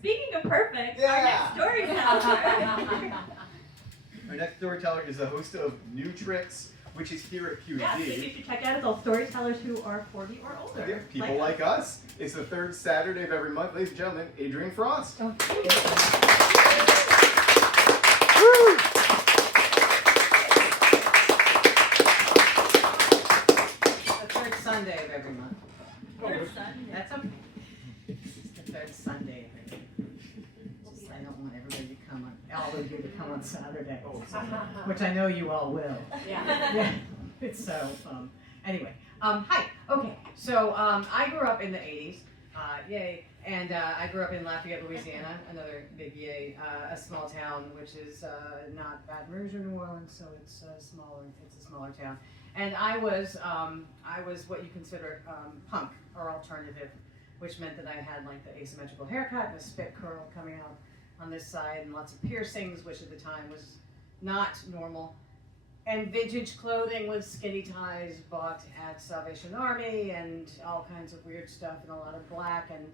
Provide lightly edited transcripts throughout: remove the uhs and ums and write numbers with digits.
Speaking of perfect, Yeah. our next storyteller. Our next storyteller is the host of New Tricks, which is here at QED. Yeah, so you should check out. It's all storytellers who are 40 or older. Yeah, people like us. It's the third Saturday of every month. Ladies and gentlemen, Adrian Frost. Oh, The third Sunday of every month. Third Sunday. That's okay. It's the third Sunday of every month. Just, I don't want everybody to come on, all of you to come on Saturday, which I know you all will. yeah. Yeah. So, anyway, hi. Okay, so I grew up in the 80s, yay, and I grew up in Lafayette, Louisiana, another big yay, a small town which is not Baton Rouge or New Orleans, so it's smaller. It's a smaller town, and I was what you consider punk or alternative, which meant that I had like the asymmetrical haircut and a spit curl coming out on this side, and lots of piercings, which at the time was not normal. And vintage clothing with skinny ties bought at Salvation Army and all kinds of weird stuff and a lot of black. And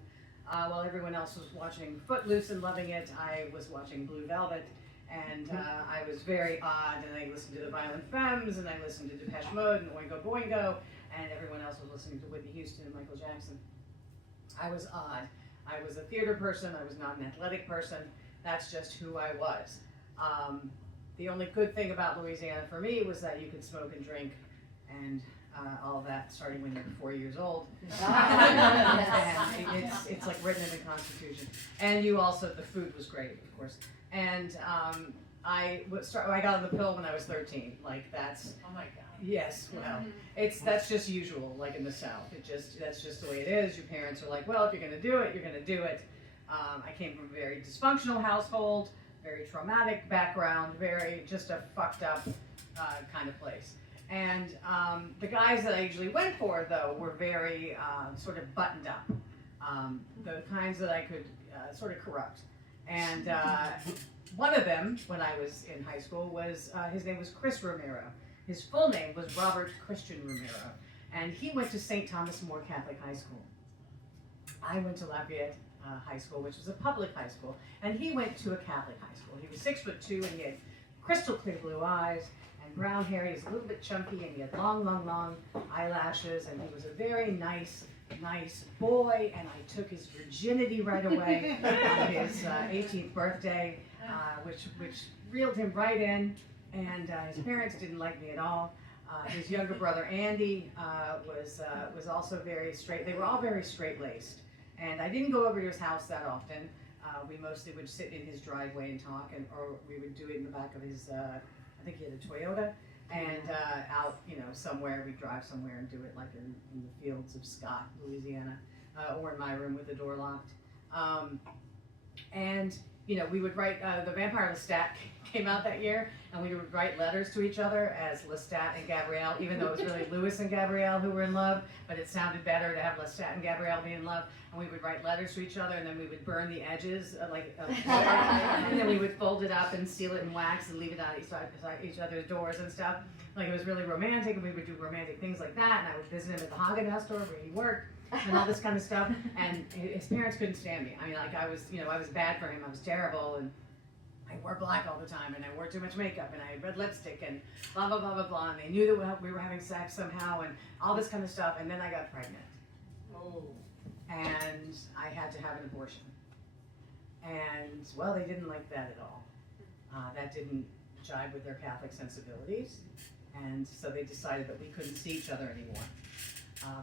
while everyone else was watching Footloose and loving it, I was watching Blue Velvet. And I was very odd, and I listened to the Violent Femmes, and I listened to Depeche Mode and Oingo Boingo, and everyone else was listening to Whitney Houston and Michael Jackson. I was odd. I was a theater person. I was not an athletic person. That's just who I was. The only good thing about Louisiana for me was that you could smoke and drink and all of that starting when you're 4 years old. And it's like written in the Constitution. And you also, the food was great, of course. And I got on the pill when I was 13. Like that's, Oh my God. yes, well, that's just usual, like in the South. That's just the way it is. Your parents are like, well, if you're gonna do it, you're gonna do it. I came from a very dysfunctional household, very traumatic background, very just a fucked up kind of place. And the guys that I usually went for, though, were very sort of buttoned up, the kinds that I could sort of corrupt. And one of them, when I was in high school, was his name was Chris Romero. His full name was Robert Christian Romero, and he went to St. Thomas More Catholic High School. I went to Lafayette High School, which was a public high school, and he went to a Catholic high school. He was 6'2", and he had crystal clear blue eyes and brown hair. He was a little bit chunky, and he had long eyelashes, and he was a very nice boy. And I took his virginity right away on his 18th birthday, which reeled him right in. And his parents didn't like me at all. His younger brother Andy was also very straight. They were all very straight-laced. And I didn't go over to his house that often. We mostly would sit in his driveway and talk, or we would do it in the back of his, I think he had a Toyota, and out, somewhere, we'd drive somewhere and do it like in the fields of Scott, Louisiana, or in my room with the door locked. And we would write, the Vampire Lestat came out that year, and we would write letters to each other as Lestat and Gabrielle, even though it was really Louis and Gabrielle who were in love, but it sounded better to have Lestat and Gabrielle be in love. And we would write letters to each other, and then we would burn the edges, and then we would fold it up and seal it in wax and leave it out each other's doors and stuff. Like, it was really romantic, and we would do romantic things like that, and I would visit him at the Haagen-Dazs store where he worked, and all this kind of stuff. And his parents couldn't stand me. I mean, like, I was bad for him. I was terrible, and I wore black all the time, and I wore too much makeup, and I had red lipstick, and blah, blah, blah, blah, blah. And they knew that we were having sex somehow, and all this kind of stuff. And then I got pregnant. Oh. And I had to have an abortion. And, well, they didn't like that at all. That didn't jive with their Catholic sensibilities. And so they decided that we couldn't see each other anymore.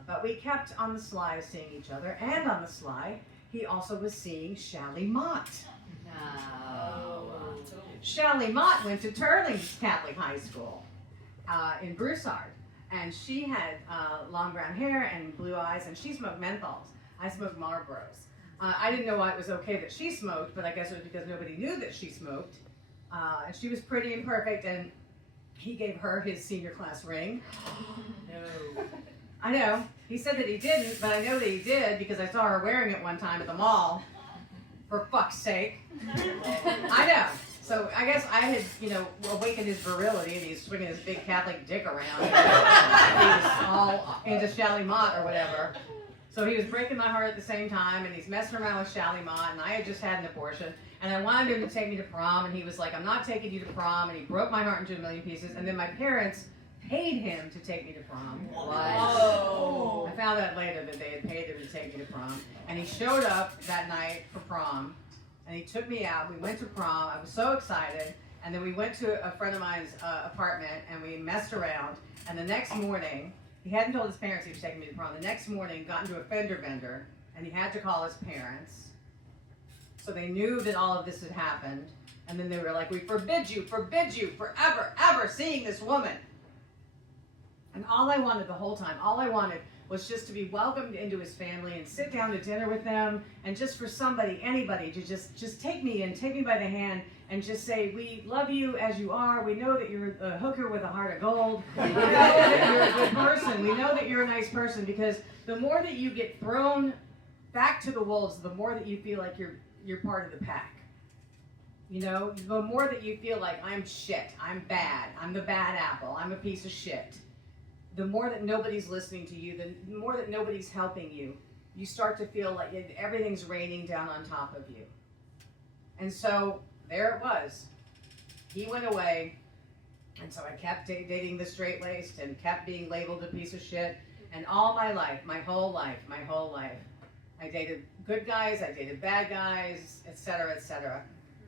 But we kept on the sly seeing each other, and on the sly, he also was seeing Shally Mott. Shally Mott went to Turling Catholic High School in Broussard, and she had long brown hair and blue eyes, and she smoked menthols. I smoked Marlboros. I didn't know why it was okay that she smoked, but I guess it was because nobody knew that she smoked. And she was pretty and perfect, and he gave her his senior class ring. No. I know. He said that he didn't, but I know that he did because I saw her wearing it one time at the mall. For fuck's sake. I know. So I guess I had, awakened his virility, and he's swinging his big Catholic dick around. He was all into Shally Mott or whatever. So he was breaking my heart at the same time, and he's messing around with Shalimar, and I had just had an abortion, and I wanted him to take me to prom, and he was like, I'm not taking you to prom, and he broke my heart into a million pieces, and then my parents paid him to take me to prom. What? Oh. I found out later that they had paid him to take me to prom, and he showed up that night for prom, and he took me out. We went to prom. I was so excited, and then we went to a friend of mine's apartment, and we messed around, and the next morning, he hadn't told his parents he was taking me to prom. The next morning, got into a fender bender, and he had to call his parents. So they knew that all of this had happened, and then they were like, we forbid you forever, ever seeing this woman. And all I wanted the whole time, all I wanted was just to be welcomed into his family and sit down to dinner with them, and just for somebody, anybody, to just take me in, take me by the hand, and just say, we love you as you are. We know that you're a hooker with a heart of gold. We know that you're a good person. We know that you're a nice person, because the more that you get thrown back to the wolves, the more that you feel like you're part of the pack. You know, the more that you feel like I'm shit, I'm bad, I'm the bad apple, I'm a piece of shit. The more that nobody's listening to you, the more that nobody's helping you, you start to feel like everything's raining down on top of you. And so there it was. He went away, and so I kept dating the straight-laced and kept being labeled a piece of shit. And all my life, my whole life, I dated good guys, I dated bad guys, etc., etc.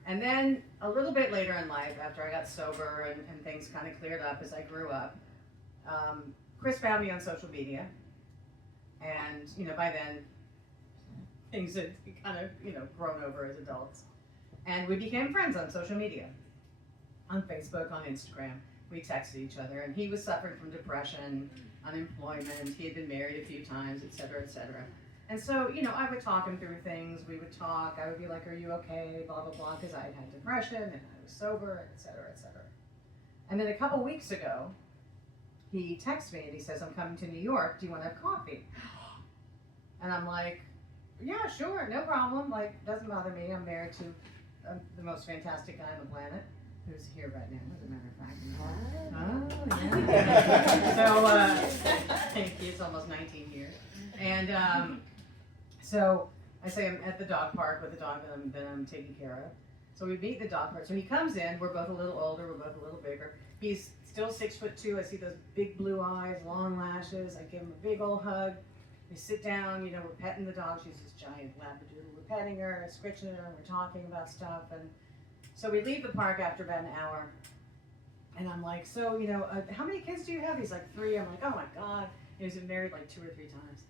And then a little bit later in life, after I got sober and things kind of cleared up as I grew up, Chris found me on social media, and by then things had kind of grown over as adults, and we became friends on social media, on Facebook, on Instagram. We texted each other, and he was suffering from depression, unemployment. He had been married a few times, etc., etc. And so I would talk him through things. We would talk. I would be like, "Are you okay?" Blah blah blah, because I had depression and I was sober, etc., etc. And then a couple weeks ago, he texts me and he says, I'm coming to New York. Do you want to have coffee? And I'm like, yeah, sure, no problem. Like, doesn't bother me. I'm married to the most fantastic guy on the planet, who's here right now, as a matter of fact. Oh, yeah. So, thank you. It's almost 19 years. And so I say I'm at the dog park with the dog that I'm taking care of. So we meet the dog park. So he comes in. We're both a little older. We're both a little bigger. He's still 6'2". I see those big blue eyes, long lashes. I give him a big old hug. We sit down, we're petting the dog. She's this giant labradoodle. We're petting her, scritching her, and we're talking about stuff. And so we leave the park after about an hour. And I'm like, so, how many kids do you have? He's like, 3. I'm like, oh my God. He's been married like 2 or 3 times.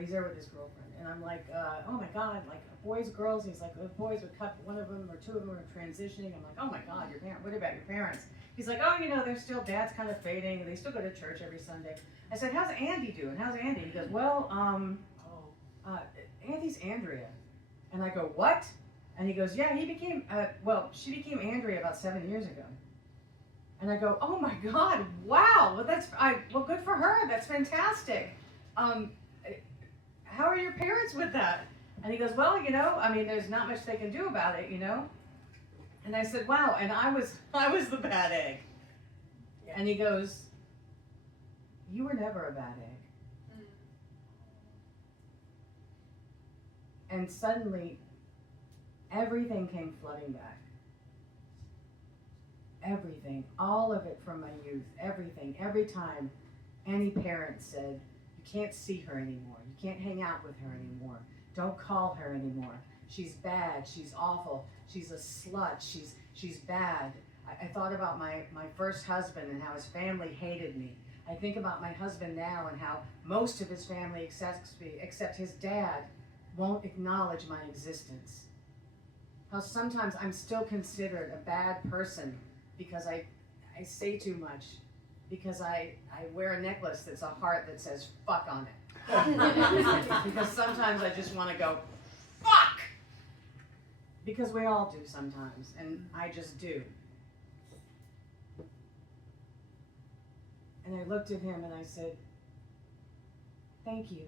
He's there with his girlfriend. And I'm like, oh my God, like boys, girls. He's like, the boys would cut, one of them or 2 of them are transitioning. I'm like, oh my God, your parents, what about your parents? He's like, oh, they're still, dad's kind of fading, and they still go to church every Sunday. I said, how's Andy doing? How's Andy? He goes, well, Andy's Andrea. And I go, what? And he goes, yeah, she became Andrea about 7 years ago. And I go, oh my God, wow, well, good for her, that's fantastic. How are your parents with that? And he goes, well, there's not much they can do about it, And I said, wow, and I was the bad egg. Yeah. And he goes, you were never a bad egg. And suddenly, everything came flooding back. Everything, all of it from my youth, everything, every time any parent said, you can't see her anymore, you can't hang out with her anymore, don't call her anymore, she's bad, she's awful, she's a slut, she's bad. I thought about my first husband and how his family hated me. I think about my husband now and how most of his family accepts me, except his dad won't acknowledge my existence. How sometimes I'm still considered a bad person because I say too much, because I wear a necklace that's a heart that says fuck on it. Because sometimes I just want to go, fuck! Because we all do sometimes, and I just do. And I looked at him and I said, thank you.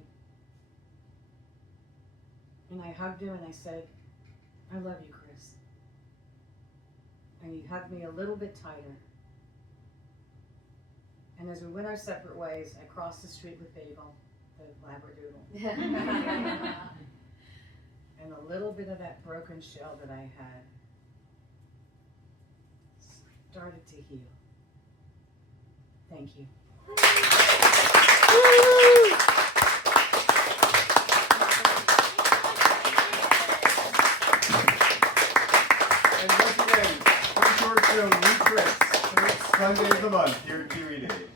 And I hugged him and I said, I love you, Chris. And he hugged me a little bit tighter. And as we went our separate ways, I crossed the street with Babel. the labradoodle. And a little bit of that broken shell that I had started to heal. Thank you. And once again, one short show, new tricks, first Sunday of the month here at Dewey Day.